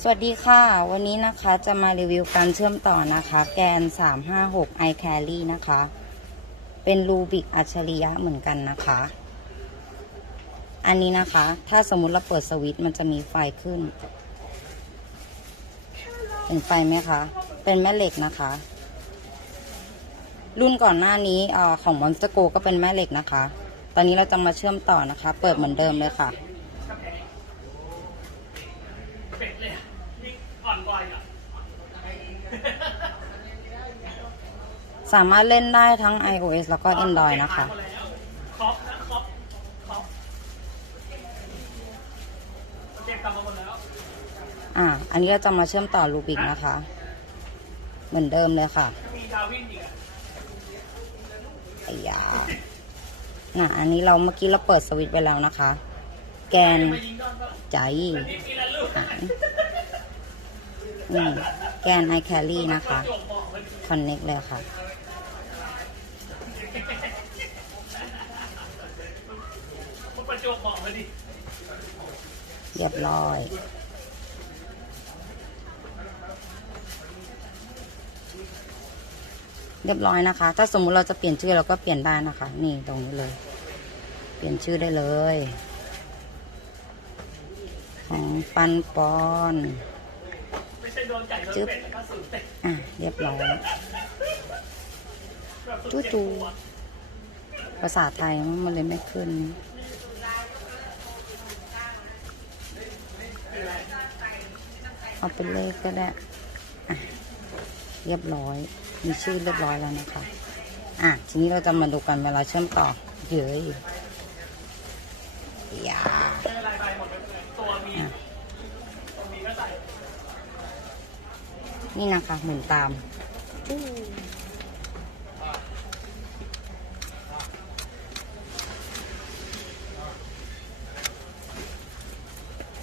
สวัสดีค่ะ วันนี้นะคะจะมารีวิวการเชื่อมต่อนะคะ แกน 356 i carry นะคะ เป็นรูบิกอัจฉริยะเหมือนกันนะคะ อันนี้นะคะ ถ้าสมมุติเราเปิดสวิตช์มันจะมีไฟขึ้นเห็นไฟไหมคะ เป็นแม่เหล็กนะคะ รุ่นก่อนหน้านี้อของ Monster Go ก็เป็นแม่เหล็กนะคะ ตอนนี้เราจะมาเชื่อมต่อนะคะ เปิดเหมือนเดิมเลยค่ะ เป็ดเลยอะนี่อ่อนบ่อยอะสามารถเล่นได้ทั้ง iOS แล้วก็ Android นะคะเก็บมาหมดแล้วครอปนะครอปครอปเก็บกลับมาหมดแล้ว อ่า อันนี้เราจะมาเชื่อมต่อรูบิกนะคะ เหมือนเดิมเลยค่ะมีดาวินอีกอะไอ้ยาน่ะ อันนี้เราเมื่อกี้เราเปิดสวิตช์ไปแล้วนะคะ แกนมายิงก่อนก็ใจนี่ปีละลูกหายนี่แกน i carry นะคะจวบบอกมัน connect เลยค่ะมันประจวบบอกมาดิเรียบร้อยเรียบร้อยนะคะ ถ้าสมมุติเราจะเปลี่ยนชื่อเราก็เปลี่ยนได้นะคะ นี่ตรงนี้เลย เปลี่ยนชื่อได้เลย ของปันปอนจึ๊บอะ เรียบร้อยแบบสุดจู้จูภาษาไทยมันเลยไม่ขึ้น เอาเป็นเลขก็ได้ อะ เรียบร้อย มีชื่อเรียบร้อยแล้วนะคะ อะ ทีนี้เราจะมาดูกันเวลาเชื่อมต่อเย้ยอย่า ไม่เป็นไรไปหมดเลยตัวมี อะ ตัวมีก็ใส่ นี่นะคะหมุนตาม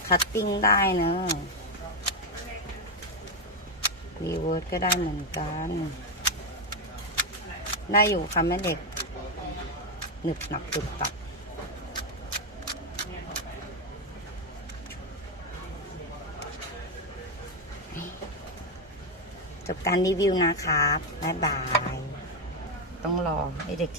คัตติ้งได้เนอะรีเวิร์สก็ได้เหมือนกัน ได้อยู่ค่ะแม่เด็กหนึบหนักตุบตับ จบการรีวิวนะครับบ๊ายบาย ต้องรอให้เด็ก